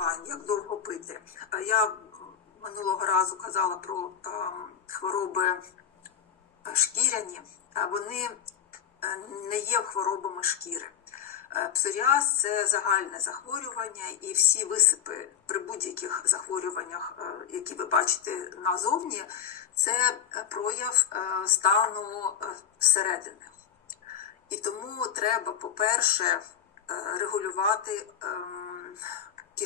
дозувань, як довго пити. Е, Я минулого разу казала про ем, хвороби е, шкіряні, а вони е, не є хворобами шкіри. Е, Псоріаз це загальне захворювання, і всі висипи при будь-яких захворюваннях, е, які ви бачите назовні, це е, прояв е, стану е, всередини. І тому треба, по-перше, е, регулювати ем,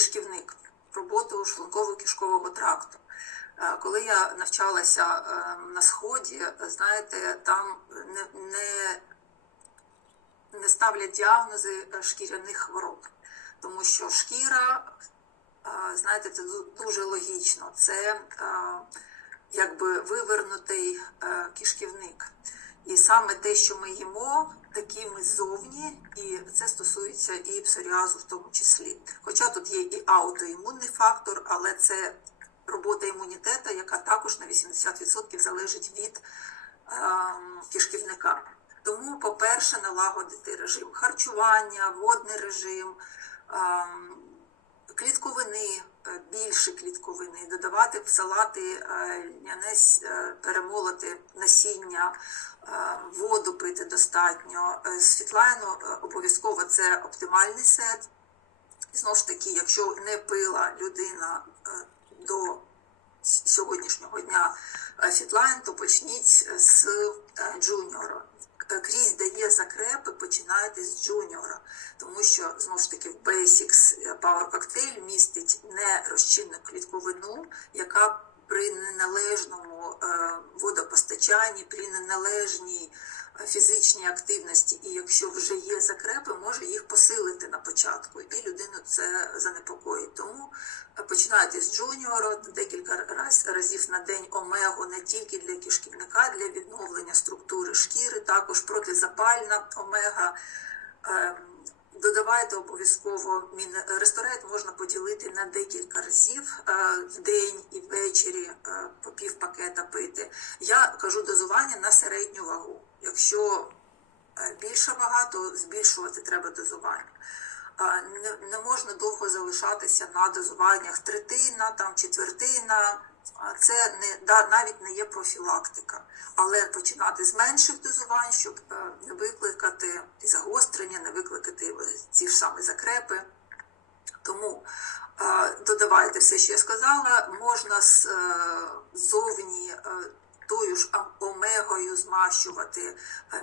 кишківник, роботу шлунково-кишкового тракту. Е, Коли я навчалася ем, на сході, знаєте, там не, не, не ставлять діагнози е, шкіряних хвороб, тому що шкіра, е, знаєте, це дуже логічно. Це якби вивернутий кишківник. І саме те, що ми їмо, такі ми ззовні, і це стосується і псоріазу в тому числі. Хоча тут є і аутоімунний фактор, але це робота імунітету, яка також на 80% залежить від ем, кишківника. Тому, по-перше, налагодити режим харчування, водний режим, ем, клітковини, е, більше клітковини, додавати в салати е, е, перемолоти насіння, е, воду пити достатньо. Е, Світлайну е, обов'язково це оптимальний сет. Знову ж таки, якщо не пила людина е, до сьогоднішнього дня е, фітлайн, то почніть з е, джуніора. Е, Крізь дає закрепи, починайте з джуніора, тому що знову ж таки в Basics е, Power Cocktail містить нерозчинну клітковину, яка при неналежному е, водопостачанні, при неналежній е, фізичній активності, і якщо вже є закрепи, може їх посилити на початку, і людину це занепокоїть. Тому е, починайте з джуніора декілька раз, разів на день омегу не тільки для кишківника, для відновлення структури шкіри, також протизапальна омега. Додавайте обов'язково мін... ресторет можна поділити на декілька разів е, в день і ввечері е, по пів пакета пити. Я кажу дозування на середню вагу. Якщо е, більша вага, то збільшувати треба дозування. Не, не можна довго залишатися на дозуваннях третина, там четвертина. Це не да, навіть не є профілактика, але починати з менших дозувань, щоб викликати і загострення, не викликати ці ж самі закрепи. Тому е, додавайте все, що я сказала. Можна е, ззовні е, тою ж омегою змащувати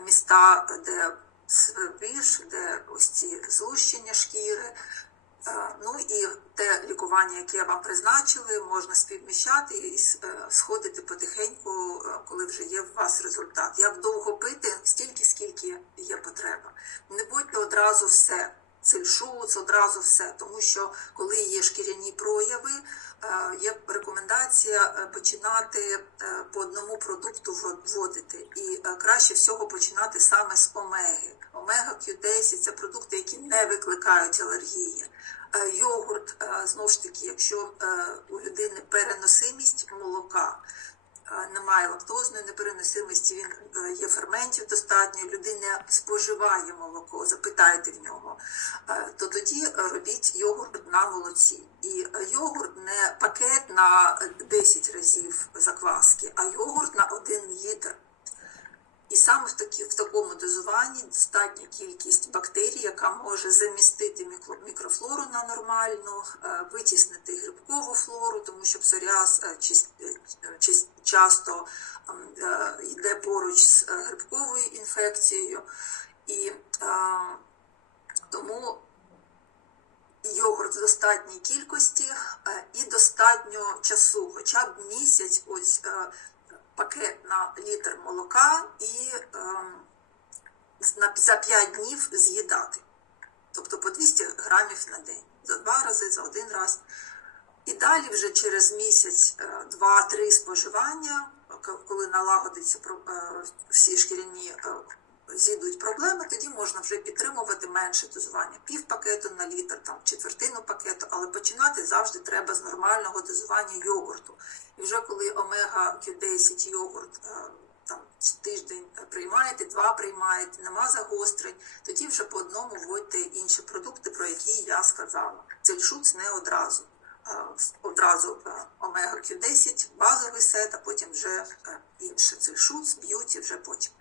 міста, де свіж, де ось ці злущення шкіри. Е, Ну і те лікування, яке вам призначили, можна співміщати і е, сходити потихеньку, е, коли вже є у вас результат. Як довго пити, стільки, скільки є потреба. Не будьте одразу все. Цельшуц, одразу все, тому що коли є шкіряні прояви, є рекомендація починати по одному продукту вводити. І краще всього починати саме з омеги. Омега Q10 це продукти, які не викликають алергії. Е, Йогурт, е, знову ж таки, якщо е, у людини переносимість молока, немає лактозної непереносимості, він є ферментів достатньо, людина споживає молоко, запитайте в нього, то тоді робіть йогурт на молоці. І йогурт не пакет на 10 разів закваски, а йогурт на 1 літр. Саме в, такі, в такому дозуванні достатня кількість бактерій, яка може замістити мікрофлору на нормальну, е, витіснити грибкову флору, тому що псоріаз е, е, часто йде поруч з грибковою інфекцією. І тому йогурт в достатній кількості і достатньо часу, хоча б місяць, ось пакет на літр молока і ем, за 5 днів з'їдати. Тобто по 200 грамів на день. За два рази, за один раз. І далі вже через місяць, е, два-три споживання, коли налагодиться е, всі шкіряні е, зійдуть проблеми, тоді можна вже підтримувати менше дозування. Пів пакету на літр, там четвертину пакету, але починати завжди треба з нормального дозування йогурту. І вже коли омега Q10 йогурт е, там тиждень приймаєте, два приймаєте, нема загострень, тоді вже по одному вводьте інші продукти, про які я сказала. Цельшуц не одразу. Е, Одразу е, омега Q10, базовий сет, а потім вже е, інше. Цельшуц, б'юті вже потім.